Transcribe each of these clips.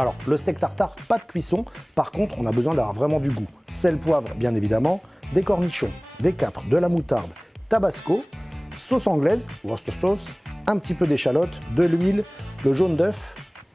Alors, le steak tartare, pas de cuisson. Par contre, on a besoin d'avoir vraiment du goût. Sel, poivre, bien évidemment, des cornichons, des capres, de la moutarde, tabasco, sauce anglaise, Worcester sauce, un petit peu d'échalote, de l'huile, le jaune d'œuf,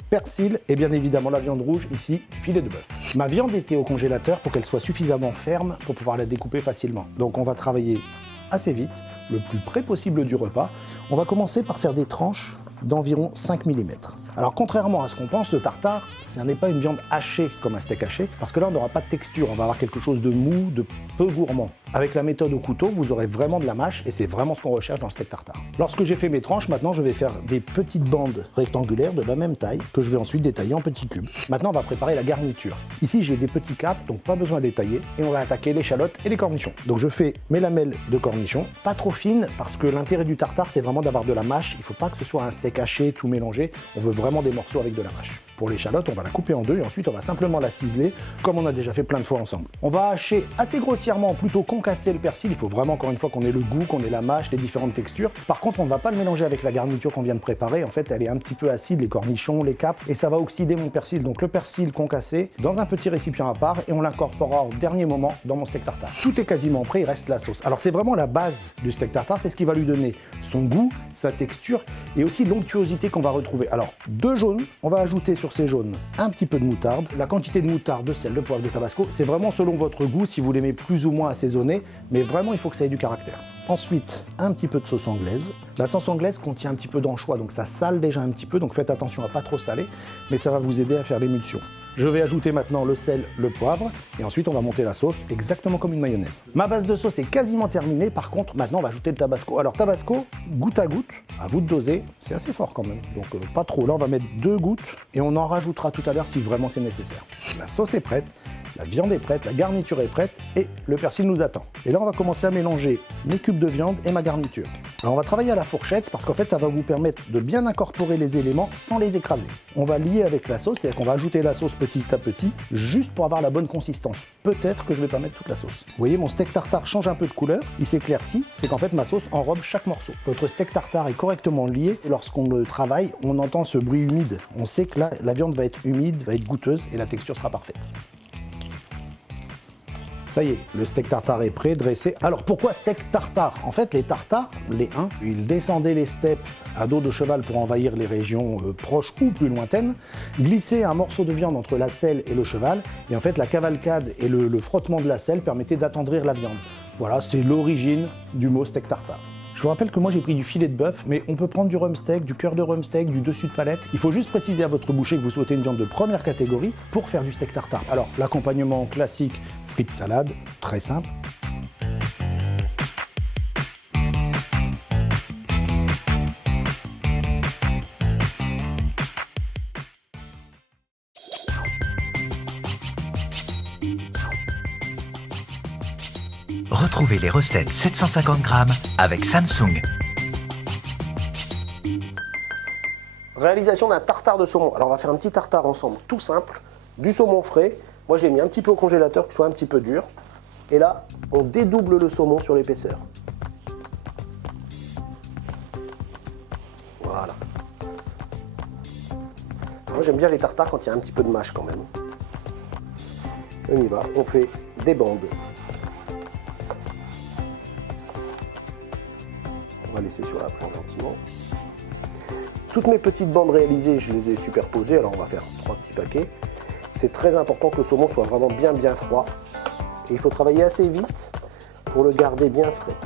persil et bien évidemment la viande rouge, ici, filet de bœuf. Ma viande était au congélateur pour qu'elle soit suffisamment ferme pour pouvoir la découper facilement. Donc on va travailler assez vite, le plus près possible du repas. On va commencer par faire des tranches d'environ 5 mm. Alors contrairement à ce qu'on pense, le tartare, ce n'est pas une viande hachée comme un steak haché, parce que là on n'aura pas de texture, on va avoir quelque chose de mou, de peu gourmand. Avec la méthode au couteau, vous aurez vraiment de la mâche et c'est vraiment ce qu'on recherche dans le steak tartare. Lorsque j'ai fait mes tranches, maintenant je vais faire des petites bandes rectangulaires de la même taille que je vais ensuite détailler en petits cubes. Maintenant on va préparer la garniture. Ici j'ai des petits capes, donc pas besoin de détailler, et on va attaquer l'échalote et les cornichons. Donc je fais mes lamelles de cornichons, pas trop fines, parce que l'intérêt du tartare c'est vraiment d'avoir de la mâche, il ne faut pas que ce soit un steak haché tout mélangé, on veut vraiment des morceaux avec de la mâche. Pour l'échalote, on va la couper en deux et ensuite on va simplement la ciseler comme on a déjà fait plein de fois ensemble. On va hacher assez grossièrement, plutôt concasser le persil. Il faut vraiment encore une fois qu'on ait le goût, qu'on ait la mâche, les différentes textures. Par contre, on ne va pas le mélanger avec la garniture qu'on vient de préparer. En fait, elle est un petit peu acide, les cornichons, les capres, et ça va oxyder mon persil. Donc le persil concassé dans un petit récipient à part et on l'incorporera au dernier moment dans mon steak tartare. Tout est quasiment prêt, il reste la sauce. Alors c'est vraiment la base du steak tartare, c'est ce qui va lui donner son goût, sa texture et aussi l'onctuosité qu'on va retrouver. Alors deux jaunes, on va ajouter sur ces jaunes un petit peu de moutarde. La quantité de moutarde, de sel, de poivre, de tabasco, c'est vraiment selon votre goût, si vous l'aimez plus ou moins assaisonné, mais vraiment il faut que ça ait du caractère. Ensuite, un petit peu de sauce anglaise. La sauce anglaise contient un petit peu d'anchois, donc ça sale déjà un petit peu, donc faites attention à pas trop saler, mais ça va vous aider à faire l'émulsion. Je vais ajouter maintenant le sel, le poivre, et ensuite on va monter la sauce exactement comme une mayonnaise. Ma base de sauce est quasiment terminée, par contre maintenant on va ajouter le tabasco. Alors tabasco, goutte à goutte, à vous de doser, c'est assez fort quand même, donc pas trop. Là on va mettre 2 gouttes, et on en rajoutera tout à l'heure si vraiment c'est nécessaire. La sauce est prête, la viande est prête, la garniture est prête, et le persil nous attend. Et là on va commencer à mélanger mes cubes de viande et ma garniture. Alors on va travailler à la fourchette, parce qu'en fait ça va vous permettre de bien incorporer les éléments sans les écraser. On va lier avec la sauce, c'est-à-dire qu'on va ajouter la sauce petit à petit, juste pour avoir la bonne consistance. Peut-être que je ne vais pas mettre toute la sauce. Vous voyez, mon steak tartare change un peu de couleur, il s'éclaircit, c'est qu'en fait ma sauce enrobe chaque morceau. Votre steak tartare est correctement lié, et lorsqu'on le travaille, on entend ce bruit humide. On sait que là, la viande va être humide, va être goûteuse, et la texture sera parfaite. Ça y est, le steak tartare est prêt, dressé. Alors pourquoi steak tartare? En fait, les tartares, les Huns, ils descendaient les steppes à dos de cheval pour envahir les régions proches ou plus lointaines, glissaient un morceau de viande entre la selle et le cheval, et en fait la cavalcade et le frottement de la selle permettaient d'attendrir la viande. Voilà, c'est l'origine du mot steak tartare. Je vous rappelle que moi j'ai pris du filet de bœuf, mais on peut prendre du rump steak, du cœur de rump steak, du dessus de palette. Il faut juste préciser à votre boucher que vous souhaitez une viande de première catégorie pour faire du steak tartare. Alors l'accompagnement classique, frites salade, très simple. Retrouvez les recettes 750 grammes avec Samsung. Réalisation d'un tartare de saumon. Alors on va faire un petit tartare ensemble, tout simple. Du saumon frais. Moi j'ai mis un petit peu au congélateur, qu'il soit un petit peu dur. Et là, on dédouble le saumon sur l'épaisseur. Voilà. Moi j'aime bien les tartares quand il y a un petit peu de mâche quand même. On y va, on fait des bandes. On va laisser sur la planche gentiment. Toutes mes petites bandes réalisées, je les ai superposées, alors on va faire 3 petits paquets. C'est très important que le saumon soit vraiment bien froid. Et il faut travailler assez vite pour le garder bien frais.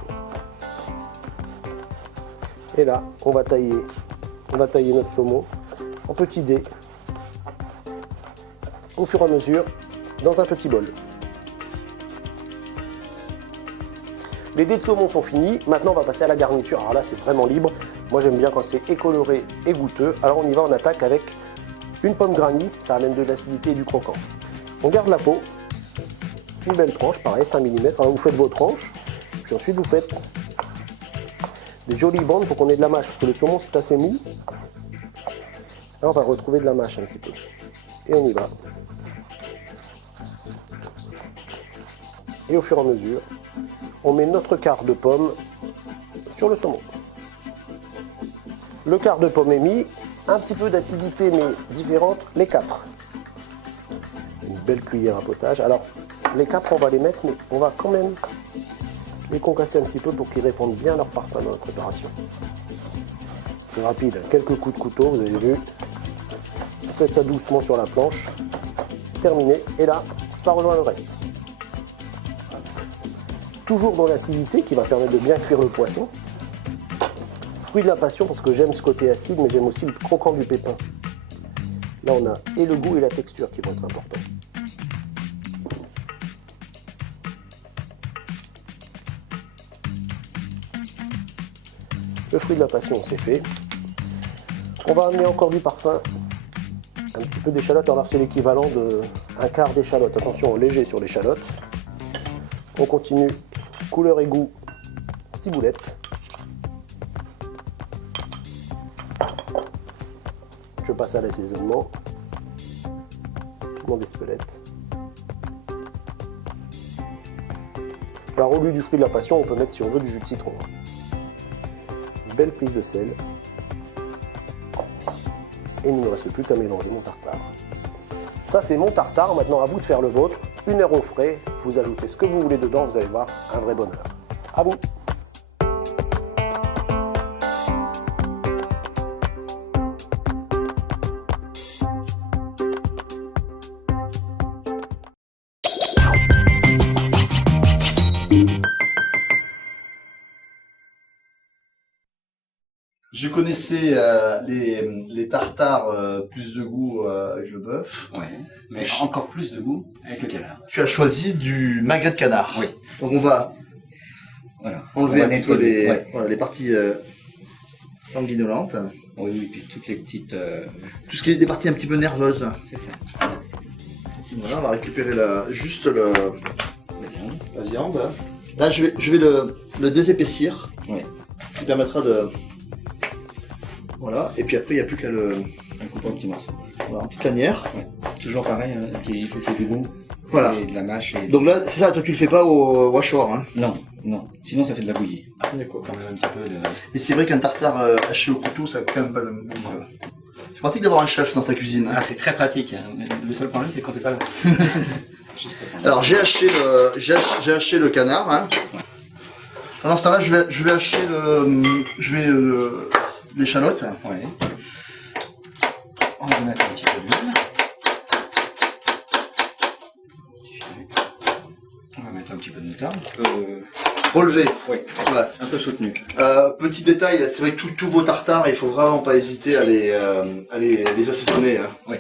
Et là, on va tailler notre saumon en petits dés, au fur et à mesure, dans un petit bol. Les dés de saumon sont finis, maintenant on va passer à la garniture. Alors là c'est vraiment libre, moi j'aime bien quand c'est écoloré et goûteux. Alors on y va, on attaque avec une pomme granny, ça amène de l'acidité et du croquant. On garde la peau, une belle tranche, pareil 5 mm, alors vous faites vos tranches, puis ensuite vous faites des jolies bandes pour qu'on ait de la mâche, parce que le saumon c'est assez mou. Là on va retrouver de la mâche un petit peu, et on y va. Et au fur et à mesure, on met notre quart de pomme sur le saumon. Le quart de pomme est mis, un petit peu d'acidité mais différente, les capres. une belle cuillère à potage. Alors, les capres, on va les mettre, mais on va quand même les concasser un petit peu pour qu'ils répandent bien leur parfum dans notre préparation. C'est rapide, quelques coups de couteau, vous avez vu. Vous faites ça doucement sur la planche. Terminé, et là, ça rejoint le reste. Toujours dans l'acidité qui va permettre de bien cuire le poisson. Fruit de la passion parce que j'aime ce côté acide, mais j'aime aussi le croquant du pépin. Là, on a et le goût et la texture qui vont être importants. Le fruit de la passion, c'est fait. On va amener encore du parfum, un petit peu d'échalote. Alors c'est l'équivalent d'un quart d'échalote. Attention, léger sur l'échalote. On continue, couleur et goût, ciboulette. Je passe à l'assaisonnement. Piment d'Espelette. Alors au lieu du fruit de la passion, on peut mettre, si on veut, du jus de citron. Une belle prise de sel. Et il ne me reste plus qu'à mélanger mon tartare. Ça, c'est mon tartare. Maintenant, à vous de faire le vôtre. 1 heure au frais. Vous ajoutez ce que vous voulez dedans. Vous allez voir un vrai bonheur. À vous. Je connaissais les tartares plus de goût avec le bœuf. Ouais, mais encore plus de goût avec le canard. Tu as choisi du magret de canard. Oui. Donc on va Voilà. enlever On va un petit peu nettoyer. Ouais. les parties sanguinolentes. Oui, oui, puis toutes les petites... Tout ce qui est des parties un petit peu nerveuses. c'est ça, Voilà, on va récupérer juste la viande. la viande. Là, je vais le désépaissir. Oui. Ce qui permettra de... Voilà, et puis après, il n'y a plus qu'à le... Un coupe en petits morceaux. Voilà, en petite lanière. Ouais. Toujours pareil, hein, il faut qu'il y ait du goût. Voilà. Et de la mâche. Et... Donc là, c'est ça, toi tu le fais pas au washoir, hein. Non, non. Sinon, ça fait de la bouillie. D'accord. Quand même un petit peu de... Et c'est vrai qu'un tartare haché au couteau, ça a quand même pas le même goût. C'est pratique d'avoir un chef dans sa cuisine. Hein. Ah, c'est très pratique. Hein. Le seul problème, c'est quand t'es pas là. Juste pour- Alors j'ai haché le canard. Hein. Pendant ce temps-là, je vais hacher l'échalote. Ouais. On va mettre un petit peu d'huile. On va mettre un petit peu de moutarde. Relevé. Oui, Ouais. un peu soutenu. Petit détail, c'est vrai que tous vos tartares, il faut vraiment pas hésiter à les assaisonner. Hein. Oui.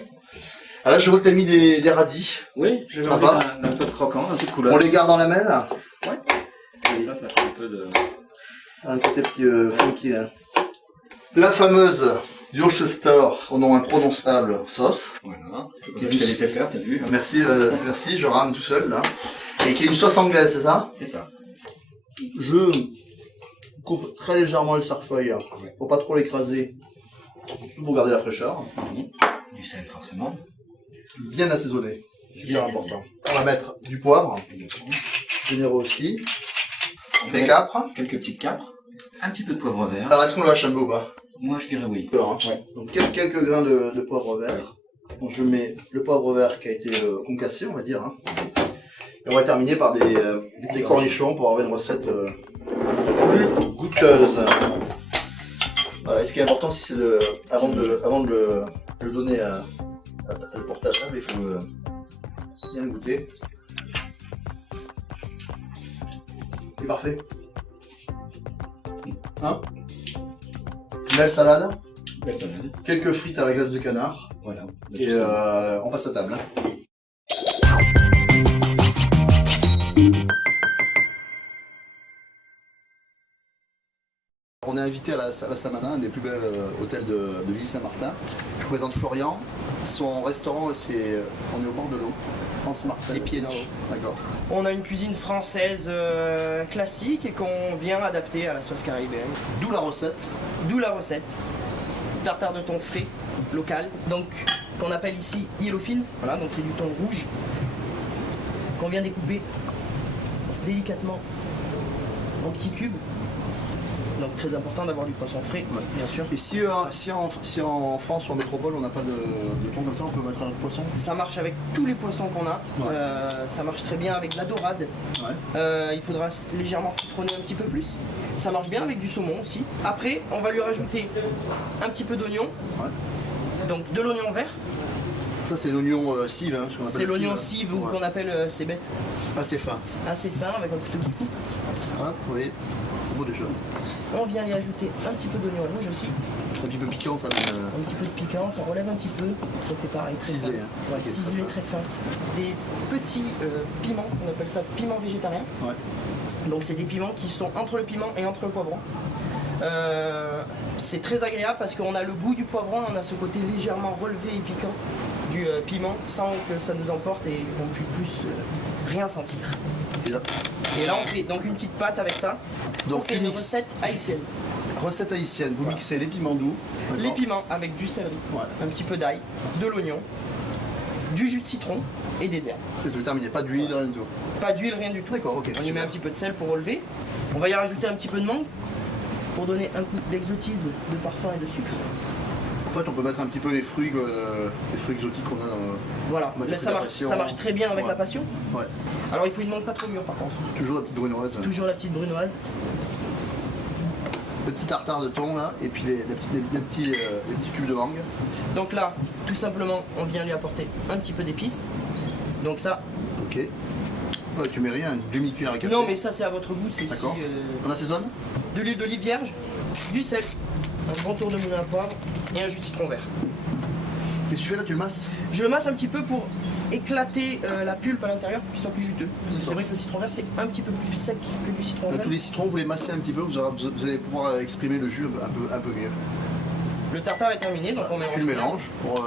Ah, là, je vois que tu as mis des radis. Oui, je vais Ça enlever va un peu de croquant, un peu de couleur. On les garde dans la mêle. Et ça fait un peu de... Un côté petit funky. Hein. La fameuse Worcester, au nom imprononçable, sauce. Voilà. C'est comme ça que je t'ai laissé faire, t'as vu? Merci, merci, je rame tout seul là. Et qui est une sauce anglaise, c'est ça? C'est ça. Je coupe très légèrement le cerfeuil. Faut pas trop l'écraser. Surtout pour garder la fraîcheur. Du sel, forcément. Bien assaisonné. Super important. On va mettre du poivre. Généreux aussi. Des capres. Quelques petites capres. Un petit peu de poivre vert. Alors est-ce qu'on le hache un peu ou pas? Moi, je dirais oui. Hein. Donc quelques grains de poivre vert. Donc je mets le poivre vert qui a été concassé, on va dire. Hein. Et on va terminer par des cornichons pour avoir une recette plus goûteuse. Voilà, et ce qui est important aussi, c'est avant de le donner à le porter à table, il faut bien le goûter. C'est parfait. Hein? Une belle salade, Belle salade. quelques frites à la graisse de canard, Voilà. et on passe à table. Hein. On est invité à la Samana, un des plus bels hôtels de l'île Saint-Martin. Je vous présente Florian. Son restaurant, on est au bord de l'eau. France Marcel. Les pieds dans l'eau. D'accord. On a une cuisine française classique et qu'on vient adapter à la sauce caribéenne. D'où la recette. D'où la recette. Tartare de thon frais, local, donc qu'on appelle ici yellowfin. Voilà, donc c'est du thon rouge qu'on vient découper délicatement en petits cubes. Donc très important d'avoir du poisson frais, bien sûr. Et si en France ou en métropole on n'a pas de thon comme ça, on peut mettre un autre poisson? Ça marche avec tous les poissons qu'on a. Ouais. Ça marche très bien avec la dorade. Ouais. Il faudra légèrement citronner un petit peu plus. Ça marche bien avec du saumon aussi. Après, on va lui rajouter un petit peu d'oignon. Ouais. Donc de l'oignon vert. Ça c'est l'oignon cive, hein, ce qu'on appelle C'est la l'oignon cive. cive ou Ouais. qu'on appelle cébette. Assez fin. Assez fin avec un couteau qui coupe. Hop, oui. C'est beau déjà. On vient y ajouter un petit peu d'oignon rouge aussi. Un petit peu piquant ça. Un petit peu de piquant, ça relève un petit peu. Ça c'est pareil, très Ciselé, fin. hein. Ouais, Ok, ciselé, très très fin. Des petits piments, on appelle ça piment végétarien. Ouais. Donc c'est des piments qui sont entre le piment et entre le poivron. C'est très agréable parce qu'on a le goût du poivron, on a ce côté légèrement relevé et piquant du piment sans que ça nous emporte et qu'on puisse plus rien sentir. Et là, Et là on fait donc une petite pâte avec ça. Donc, Ça c'est tu une mixes. recette haïtienne. recette haïtienne, vous mixez les piments doux. Les d'accord. piments avec du céleri, Ouais. un petit peu d'ail, de l'oignon, du jus de citron et des herbes. C'est tout terminé, pas d'huile, rien du tout. Pas d'huile, rien du tout. D'accord, ok. On y met un petit peu de sel pour relever. On va y rajouter un petit peu de mangue pour donner un coup d'exotisme, de parfum et de sucre. En fait, on peut mettre un petit peu les fruits exotiques qu'on a dans Voilà, Bah, là du ça coup, la marche, passion. ça marche très bien avec Ouais. la passion. Ouais. Alors il faut une mangue pas trop mûre par contre. Toujours la petite brunoise. Toujours la petite brunoise. Le petit tartare de thon là, et puis les petits cubes de mangue. Donc là, tout simplement, on vient lui apporter un petit peu d'épices. Donc ça, Ok. Ouais, tu mets rien, une demi-cuillère à café. non mais ça c'est à votre goût, c'est ici D'accord. On assaisonne. de l'huile d'olive vierge, du sel, un bon tour de moulin à poivre et un jus de citron vert. Qu'est-ce que tu fais là? Tu le masses? Je le masse un petit peu pour éclater la pulpe à l'intérieur pour qu'il soit plus juteux. Parce que c'est vrai que le citron vert c'est un petit peu plus sec que du citron Là, jaune. tous les citrons, vous les massez un petit peu, vous allez pouvoir exprimer le jus un peu mieux. Le tartare est terminé, donc on mélange. Tu le bien. mélanges pour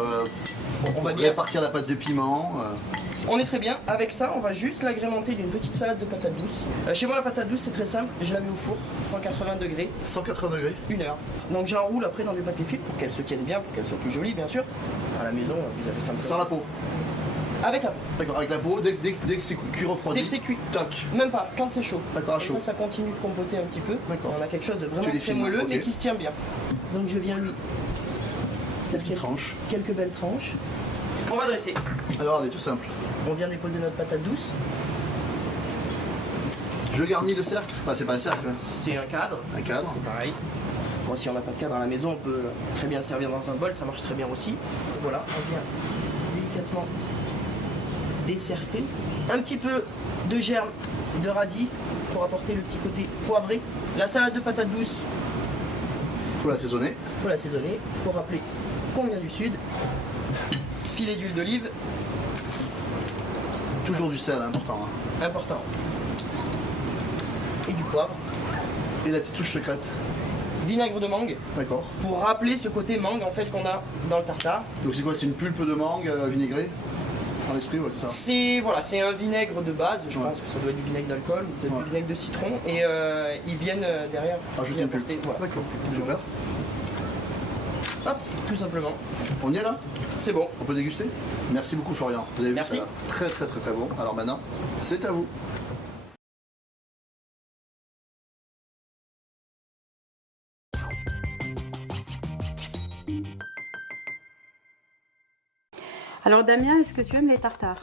On va bien. répartir la pâte de piment. On est très bien. Avec ça, on va juste l'agrémenter d'une petite salade de patates douces. Chez moi, la patate douce, c'est très simple. Je la mets au four, 180 degrés, 180 degrés. 1 heure. Donc j'enroule après dans du papier film pour qu'elle se tienne bien, pour qu'elle soit plus jolie, bien sûr. À la maison, vous avez simplement. Sans la peau. Avec la peau. D'accord, avec la peau, dès que c'est cuit refroidi. Dès que c'est cuit. Toc. Même pas, quand c'est chaud. D'accord, à Et chaud. ça continue de compoter un petit peu. D'accord. On a quelque chose de Tu vraiment les très files, moelleux, ok. mais qui se tient bien. Donc je viens lui faire Petite tranche. quelques belles tranches. On va dresser. Alors, on est tout simple. On vient déposer notre patate douce. Je garnis le cercle. Enfin, c'est pas un cercle, hein. C'est un cadre. Un cadre. C'est pareil. Bon, si on n'a pas de cadre à la maison, on peut très bien le servir dans un bol, ça marche très bien aussi. Voilà, on vient délicatement décercler. Un petit peu de germe de radis pour apporter le petit côté poivré. La salade de patates douces, Faut l'assaisonner. il faut l'assaisonner. Il faut rappeler qu'on vient du sud. Filet d'huile d'olive, Toujours du sel, important. Hein. important. Et du poivre. Et la petite touche secrète. Vinaigre de mangue, D'accord. pour rappeler ce côté mangue en fait qu'on a dans le tartare. Donc c'est quoi? C'est une pulpe de mangue vinaigrée? Dans l'esprit, ouais, c'est ça. C'est voilà, c'est un vinaigre de base, je Ouais. pense que ça doit être du vinaigre d'alcool ou peut-être Ouais. du vinaigre de citron. Et ils viennent derrière Rajouter y une pulpe. apporter, voilà. D'accord, super. Hop, tout simplement. On y est là? C'est bon. On peut déguster? Merci beaucoup Florian. Vous avez vu, Merci. ça a l'air très très très très bon. Alors maintenant, c'est à vous. Alors Damien, est-ce que tu aimes les tartares?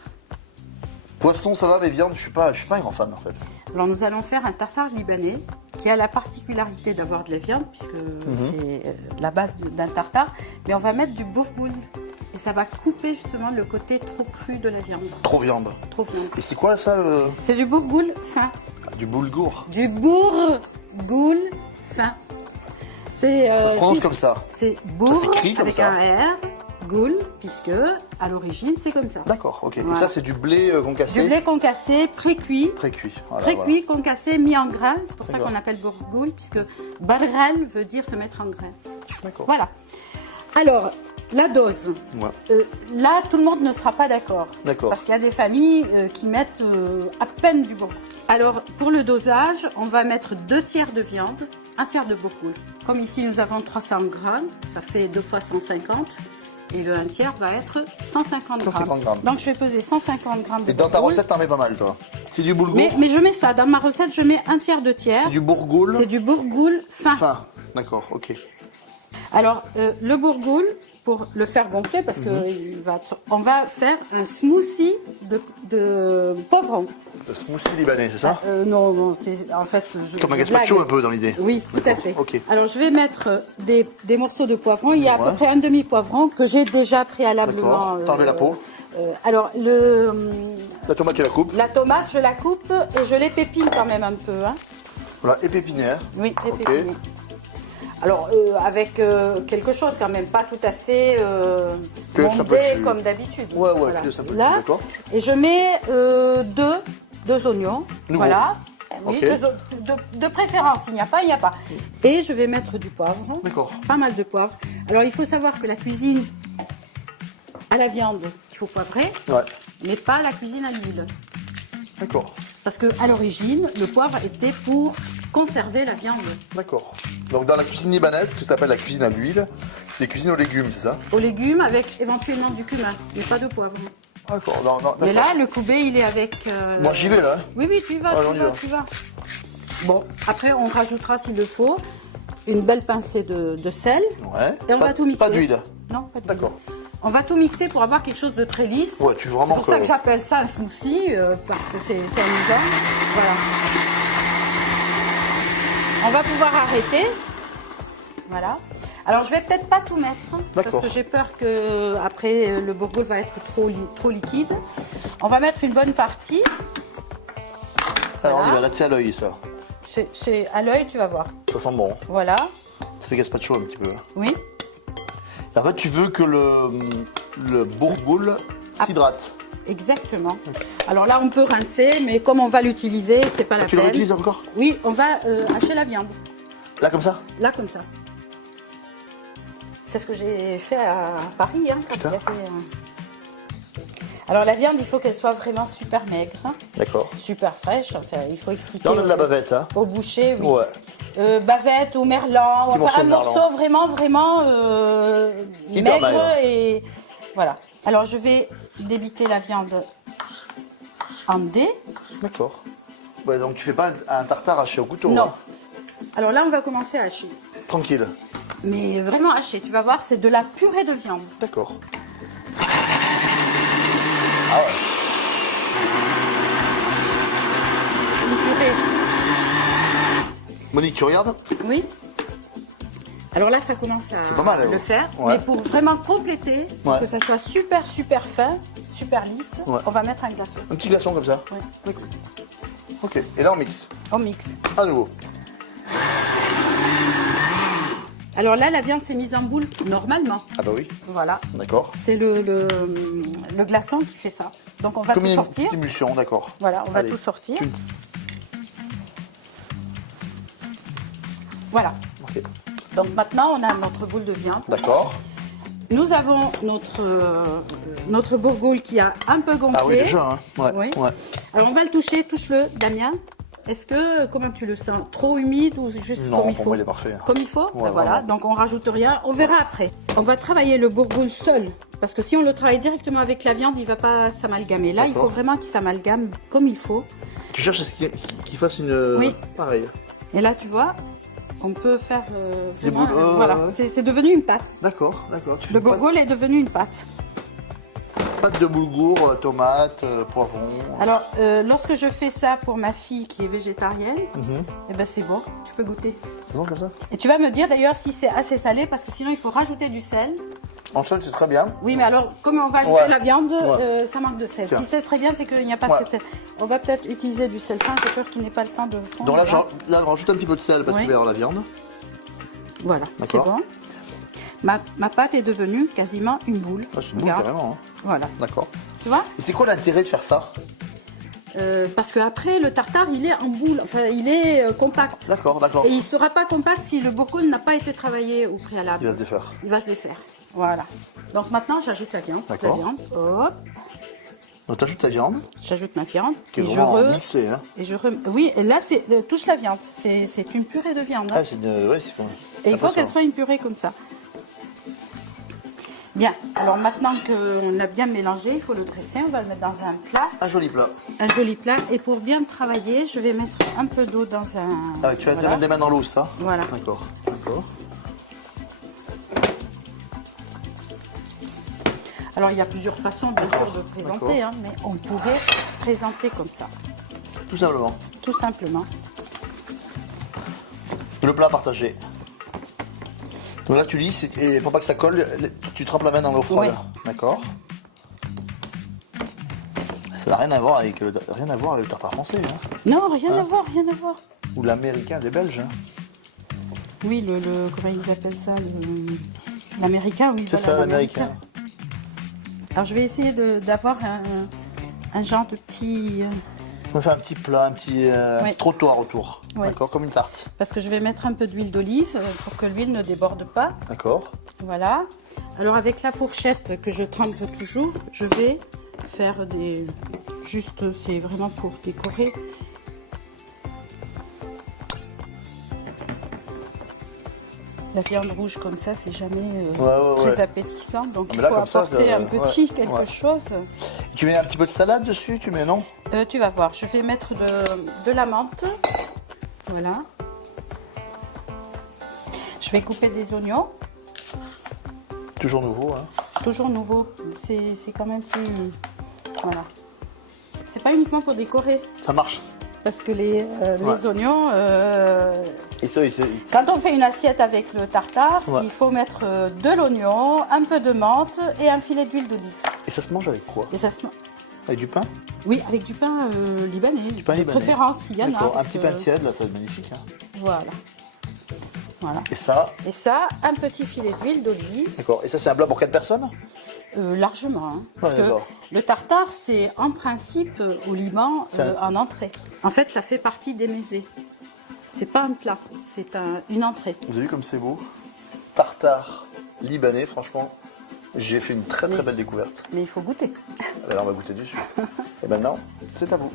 Poisson ça va, mais viande, je suis pas un grand fan en fait. Alors nous allons faire un tartare libanais qui a la particularité d'avoir de la viande puisque c'est la base d'un tartare, mais on va mettre du bourgoule et ça va couper justement le côté trop cru de la viande. Trop viande. Trop viande. Et c'est quoi ça C'est du bourgoule fin. du boulgour? Du bourgoule fin. C'est Ça se prononce comme ça. C'est bourg s'écrit comme avec ça. un R, goule, puisque à l'origine c'est comme ça. D'accord, ok. Voilà. Et ça c'est du blé concassé? Du blé concassé, pré-cuit. Pré-cuit. Voilà, Pré-cuit, concassé, mis en grains. C'est pour ça D'accord. qu'on appelle bourgoule, puisque barghal veut dire se mettre en grains. Voilà. D'accord. Voilà. Alors, la dose. Ouais. Là, tout le monde ne sera pas d'accord. D'accord. Parce qu'il y a des familles qui mettent à peine du bourgoule. Alors, pour le dosage, on va mettre 2 tiers de viande, 1 tiers de bourgoule. Comme ici, nous avons 300 grammes, ça fait 2 fois 150. et le 1 tiers va être 150 grammes. 150 grammes. Donc je vais peser 150 grammes de Et dans ta bourgoule. recette, t'en mets pas mal, toi. C'est du bourgoule. Mais je mets ça, dans ma recette, je mets 1 tiers de tiers. C'est du bourgoule. C'est du bourgoule fin. Fin. D'accord, ok. Alors, le bourgoule, pour le faire gonfler, parce que on va faire un smoothie de poivron. Le smoothie libanais, c'est ça? Non, c'est en fait... Comme un je gazpacho blague. un peu dans l'idée. Oui, tout à D'accord, fait. ok. Alors, je vais mettre des morceaux de poivron. Il y a à Ouais. peu près un demi-poivron que j'ai déjà préalablement... D'accord. T'enlèves la peau. Alors, La tomate, tu la coupes. la tomate, je la coupe et je l'épépine quand même un peu. Hein. Voilà, et pépinière. Oui, Ok. épépiner. Alors, avec quelque chose quand même, pas tout à fait Que ça peut mondé être- comme d'habitude. Ouais, ouais, Voilà. que ça peut être- Là, d'accord. et je mets deux oignons. Nouveau. Voilà. Oui, Ok. de préférence, il n'y a pas, il n'y a pas. Et je vais mettre du poivre. D'accord. Pas mal de poivre. Alors, il faut savoir que la cuisine à la viande, il faut poivrer, Ouais. mais pas la cuisine à l'huile. D'accord. Parce qu'à l'origine, le poivre était pour conserver la viande. D'accord. Donc dans la cuisine libanaise, ce que ça s'appelle la cuisine à l'huile, c'est des cuisines aux légumes, c'est ça? Aux légumes avec éventuellement du cumin, mais pas de poivre. D'accord. Non, non, Mais d'accord. là, le Koubé, il est avec... Bon, j'y vais là. hein. Oui, oui, tu y vas, Allez, on y va. tu vas. Bon, après, on rajoutera, s'il le faut, une belle pincée de sel. Ouais. Et on Pas- va tout mixer. Pas d'huile. Non, pas d'huile. D'accord. On va tout mixer pour avoir quelque chose de très lisse. Ouais, tu veux vraiment C'est pour ça que- que j'appelle ça un smoothie, parce que c'est amusant. Voilà. On va pouvoir arrêter. Voilà. Alors, je vais peut-être pas tout mettre, hein, parce D'accord. que j'ai peur que après le bourgoule va être trop liquide. On va mettre une bonne partie. Alors on y Voilà. va, là c'est à l'œil ça. C'est à l'œil, tu vas voir. Ça sent bon. Voilà. Ça fait gazpacho un petit peu. Oui. Et en fait, tu veux que le bourgoule s'hydrate. Exactement. Alors là, on peut rincer, mais comme on va l'utiliser, c'est pas la Tu le peine. réutilises encore? Oui, on va hacher la viande. Là comme ça? Là, comme ça. C'est ce que j'ai fait à Paris, hein, quand Putain. j'ai fait. Alors la viande, il faut qu'elle soit vraiment super maigre, hein, D'accord. super fraîche. Enfin, il faut expliquer. Là on a de la bavette, hein? Au boucher, oui. Ouais. Bavette ou merlan, Petit on va faire un morceau de morceau vraiment Hyper maigre maigre. et voilà. Alors je vais débiter la viande en dés. D'accord. Ouais, donc tu fais pas un tartare haché au couteau. Non. hein. Alors là, on va commencer à hacher. Tranquille. Mais vraiment haché, tu vas voir, c'est de la purée de viande. D'accord. Ah ouais. Une purée. Monique, tu regardes? Oui. Alors là, ça commence à C'est pas mal, le ouais. faire. Ouais. Mais pour vraiment compléter, pour Ouais. que ça soit super fin, super lisse, Ouais. on va mettre un glaçon. Un petit glaçon comme ça. Oui, oui. Ok. Et là on mixe. On mixe. À nouveau. Alors là, la viande s'est mise en boule normalement. Ah bah oui. Voilà. D'accord. C'est le glaçon qui fait ça. Donc on va Comme tout une sortir. petite émulsion, d'accord. Voilà, on va Allez. tout sortir. Tu- Voilà. Ok. Donc maintenant, on a notre boule de viande. D'accord. Nous avons notre bourgoule qui a un peu gonflé. Ah oui, déjà, hein. Ouais. Oui. Ouais. Alors on va le toucher, touche-le, Damien. Est-ce que, comment tu le sens? Trop humide ou juste Non, comme il pour faut? moi, il est parfait. Comme il faut? Ouais, Ben voilà, vraiment. donc on rajoute rien, on verra après. On va travailler le bourgoule seul, parce que si on le travaille directement avec la viande, il ne va pas s'amalgamer. Là, il D'accord. faut vraiment qu'il s'amalgame comme il faut. Tu cherches à ce qu'il fasse une... Oui. Pareil. Et là, tu vois, on peut faire Des vraiment, boules, voilà, ouais. c'est devenu une pâte. D'accord, d'accord. Tu fais Le une pâte- bourgoule est devenu une pâte. pâte de boulgour, tomate, poivron. Alors, lorsque je fais ça pour ma fille qui est végétarienne, eh ben c'est bon, tu peux goûter. C'est bon comme ça? Et tu vas me dire d'ailleurs si c'est assez salé, parce que sinon il faut rajouter du sel. En sol, c'est très bien. Oui, mais alors, comme on va ajouter Ouais. la viande, Ouais. ça manque de sel. Tiens. Si c'est très bien, c'est qu'il n'y a pas Ouais. assez de sel. On va peut-être utiliser du sel fin, j'ai peur qu'il n'ait pas le temps de fondre. Donc là, je rajoute un petit peu de sel parce Oui. qu'il va y avoir la viande. Voilà, c'est D'accord. bon. Ma pâte est devenue quasiment une boule. Ah, c'est une boule Regarde. carrément. hein. Voilà, D'accord. tu vois. Et c'est quoi l'intérêt de faire ça? Parce qu'après, le tartare, il est en boule, enfin, il est compact. D'accord, d'accord. Et il ne sera pas compact si le bourgoule n'a pas été travaillé au préalable. Il va se défaire. Il va se défaire. Voilà. Donc maintenant, j'ajoute la viande. D'accord. La viande. Hop. Donc tu ajoutes ta viande, J'ajoute ma viande. qui est Et je vraiment re- mixée. Hein. et je rem- Oui, et là, c'est touche la viande. C'est une purée de viande. hein. Ah, c'est une... ouais, c'est et il faut impressionnant. qu'elle soit une purée comme ça. Bien, alors maintenant qu'on a bien mélangé, il faut le dresser. On va le mettre dans un plat, Un joli plat. un joli plat. Et pour bien travailler, je vais mettre un peu d'eau dans un... Ah, tu vas te mettre des mains dans l'eau, ça? Voilà. D'accord, d'accord. Alors, il y a plusieurs façons, bien sûr, de présenter, D'accord. hein, mais on pourrait présenter comme ça, Tout simplement. tout simplement. Le plat partagé. Donc là, tu lisses et pour pas que ça colle, tu trempes la main dans l'eau froide. Ouais. D'accord. Ça n'a rien à voir avec le tartare français, hein. Non, rien à voir, rien à voir. Ou l'américain des Belges. Hein. Oui, comment ils appellent ça, l'américain, oui. C'est voilà, ça, l'américain. Alors, je vais essayer d'avoir un genre de petit... On fait un petit plat, un petit Ouais. trottoir autour. Ouais. D'accord, comme une tarte. Parce que je vais mettre un peu d'huile d'olive pour que l'huile ne déborde pas. D'accord. Voilà. Alors, avec la fourchette que je trempe toujours, je vais faire des... Juste, c'est vraiment pour décorer. La viande rouge comme ça, c'est jamais très ouais. appétissant. Donc, Ah, il mais là, faut comme ça, apporter un petit quelque ouais. chose. Tu mets un petit peu de salade dessus, tu mets non? Tu vas voir, je vais mettre de la menthe. Voilà. Je vais couper des oignons. Toujours nouveau, hein. Toujours nouveau. C'est quand même plus... Voilà. C'est pas uniquement pour décorer. Ça marche. Parce que les oignons... Et ça, Quand on fait une assiette avec le tartare, Ouais. il faut mettre de l'oignon, un peu de menthe et un filet d'huile d'olive. et ça se mange avec quoi? Et ça se... Avec du pain? Oui, avec du pain libanais. pain de libanais. préférence, il y en a. D'accord. Un parce petit que- pain tiède, là, ça va être magnifique. Hein. Voilà. Voilà. Et ça, Et ça, un petit filet d'huile d'olive, d'accord. Et ça, c'est un plat pour 4 personnes? largement. Hein, parce que d'accord. le tartare, c'est en principe au Liban Ça- en entrée. En fait, ça fait partie des mésés. C'est pas un plat, c'est une entrée. Vous avez vu comme c'est beau? Tartare libanais, franchement, j'ai fait une très très belle découverte. Mais il faut goûter. Alors on va goûter dessus. Et maintenant, c'est à vous.